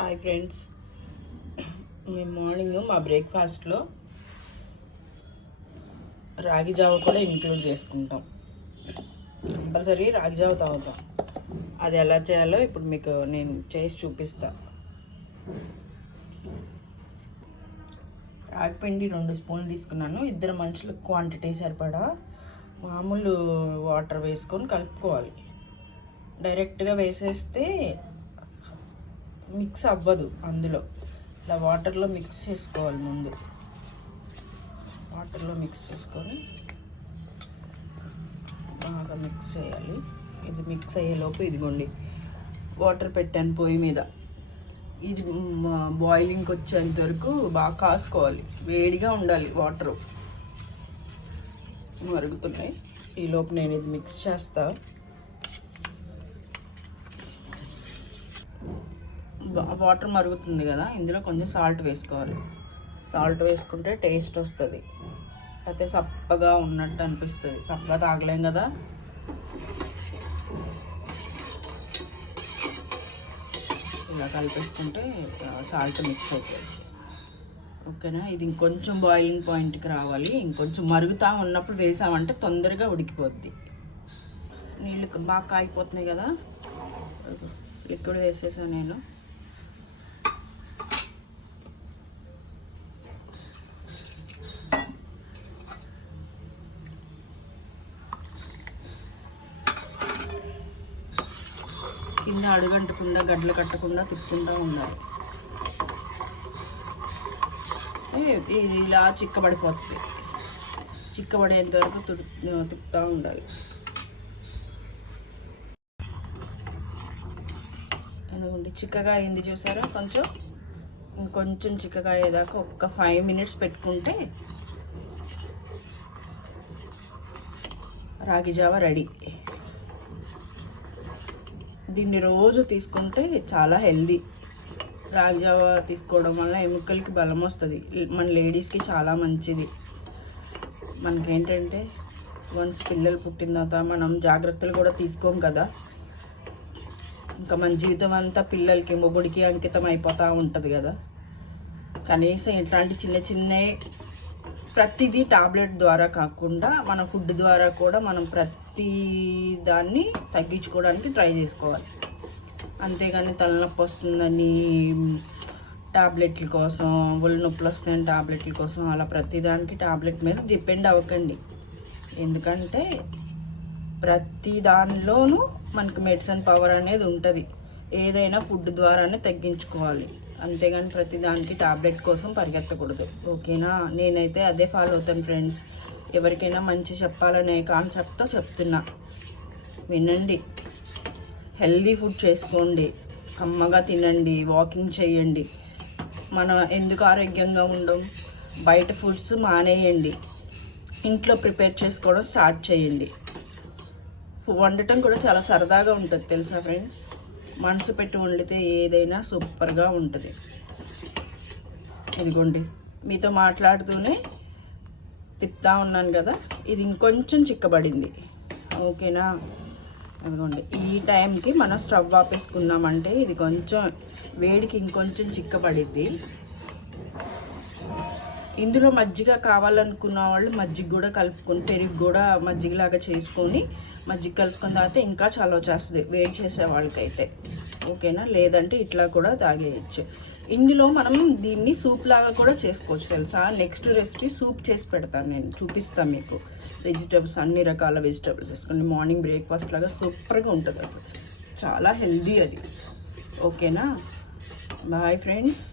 Hi friends, మేము morning మా బ్రేక్ఫాస్ట్లో రాగి జావ కూడా ఇంక్లూడ్ చేసుకుంటాం. కంపల్సరీ రాగి జావ తాగుతాం. అది ఎలా చేయాలో ఇప్పుడు మీకు నేను చేసి చూపిస్తా. రాగి పిండి 2 స్పూన్లు తీసుకున్నాను. 2 మనుషులకు క్వాంటిటీ సరిపడా మామూలు వాటర్ వేసుకొని కలుపుకోవాలి. డైరెక్ట్గా వేసేస్తే మిక్స్ అవ్వదు. అందులో ఇలా వాటర్లో మిక్స్ చేసుకోవాలి. ముందు వాటర్లో మిక్స్ చేసుకొని బాగా మిక్స్ చేయాలి. ఇది మిక్స్ అయ్యేలోపు ఇదిగోండి వాటర్ పెట్టాను పొయ్యి మీద. ఇది బాయిలింగ్కి వచ్చేంత వరకు బాగా కాసుకోవాలి. వేడిగా ఉండాలి. వాటరు మరుగుతున్నాయి. ఈలోపు నేను ఇది మిక్స్ చేస్తా. వాటర్ మరుగుతుంది కదా, ఇందులో కొంచెం సాల్ట్ వేసుకోవాలి. సాల్ట్ వేసుకుంటే టేస్ట్ వస్తుంది. అయితే సప్పగా ఉన్నట్టు అనిపిస్తుంది. సప్పగా తాగలేం కదా. ఇలా కలిపేసుకుంటే సాల్ట్ మిక్స్ అవుతుంది. ఓకేనా. ఇది ఇంకొంచెం బాయిలింగ్ పాయింట్కి రావాలి. ఇంకొంచెం మరుగుతూ ఉన్నప్పుడు వేసామంటే తొందరగా ఉడికిపోద్ది. నీళ్ళు బాగా కాగిపోతున్నాయి కదా. లిక్విడ్ వేసేసాను నేను. కింద అడుగంటకుండా గడ్డలు కట్టకుండా తిప్పుకుంటూ ఉండాలి. ఇది ఇలా చిక్కబడిపోతుంది. చిక్కబడేంత వరకు తిప్పుతూ ఉండాలి. ఎందుకంటే చిక్కగా అయింది చూసారా. ఇంకొంచెం చిక్కగా అయ్యేదాకా ఒక్క 5 మినిట్స్ పెట్టుకుంటే రాగి జావ రెడీ. దీన్ని రోజు తీసుకుంటే చాలా హెల్దీ. రాగి జావ తీసుకోవడం వల్ల ఎముకలకి బలం వస్తుంది. మన లేడీస్కి చాలా మంచిది. మనకేంటంటే వన్స్ పిల్లలు పుట్టిన తర్వాత మనం జాగ్రత్తలు కూడా తీసుకోం కదా. ఇంకా మన జీవితం అంతా పిల్లలకి మొగుడికి అంకితం అయిపోతూ ఉంటుంది కదా. కనీసం ఇట్లాంటి చిన్న ప్రతిదీ టాబ్లెట్ ద్వారా కాకుండా మన ఫుడ్ ద్వారా కూడా మనం ప్రతి దాన్ని తగ్గించుకోవడానికి ట్రై చేసుకోవాలి. అంతేగాని తలనొప్పి వస్తుందని టాబ్లెట్ల కోసం, ఒళ్ళు నొప్పులు వస్తాయని టాబ్లెట్ల కోసం అలా ప్రతిదానికి టాబ్లెట్ మీద డిపెండ్ అవ్వకండి. ఎందుకంటే ప్రతి దానిలోనూ మనకు మెడిసిన్ పవర్ అనేది ఉంటుంది. ఏదైనా ఫుడ్ ద్వారానే తగ్గించుకోవాలి. అంతేగాని ప్రతిదానికి టాబ్లెట్ కోసం పరిగెత్తకూడదు. ఓకేనా. నేనైతే అదే ఫాలో అవుతాను ఫ్రెండ్స్. ఎవరికైనా మంచి చెప్పాలనే కాన్సెప్ట్తో చెప్తున్నా. వినండి. హెల్దీ ఫుడ్ చేసుకోండి. కమ్మగా తినండి. వాకింగ్ చేయండి. మనం ఎందుకు ఆరోగ్యంగా ఉండం? బయట ఫుడ్స్ మానేయండి. ఇంట్లో ప్రిపేర్ చేసుకోవడం స్టార్ట్ చేయండి. వండటం కూడా చాలా సరదాగా ఉంటుంది తెలుసా ఫ్రెండ్స్. మనసు పెట్టి వండితే ఏదైనా సూపర్గా ఉంటుంది. ఇదిగోండి మీతో మాట్లాడుతూనే తిప్పుతా ఉన్నాను కదా. ఇది ఇంకొంచెం చిక్కబడింది. ఓకేనా. అదిగోండి ఈ టైంకి మనం స్టవ్ ఆపేసుకున్నామంటే ఇది కొంచెం వేడికి ఇంకొంచెం చిక్కబడిద్ది. ఇందులో మజ్జిగ కావాలనుకున్న వాళ్ళు మజ్జిగ కూడా కలుపుకొని, పెరుగు కూడా మజ్జిగలాగా చేసుకొని మజ్జిగ కలుపుకొని తాగితే ఇంకా చాలా వచ్చేస్తుంది వేడి చేసే వాళ్ళకైతే. ఓకేనా. లేదంటే ఇట్లా కూడా తాగేయచ్చు. ఇందులో మనం దీన్ని సూప్ లాగా కూడా చేసుకోవచ్చు తెలుసా. నెక్స్ట్ రెసిపీ సూప్ చేసి పెడతాను, నేను చూపిస్తాను మీకు. వెజిటేబుల్స్, అన్ని రకాల వెజిటేబుల్స్ వేసుకొని మార్నింగ్ బ్రేక్ఫాస్ట్ లాగా సూపర్గా ఉంటుంది. అసలు చాలా హెల్దీ అది. ఓకేనా. Bye friends.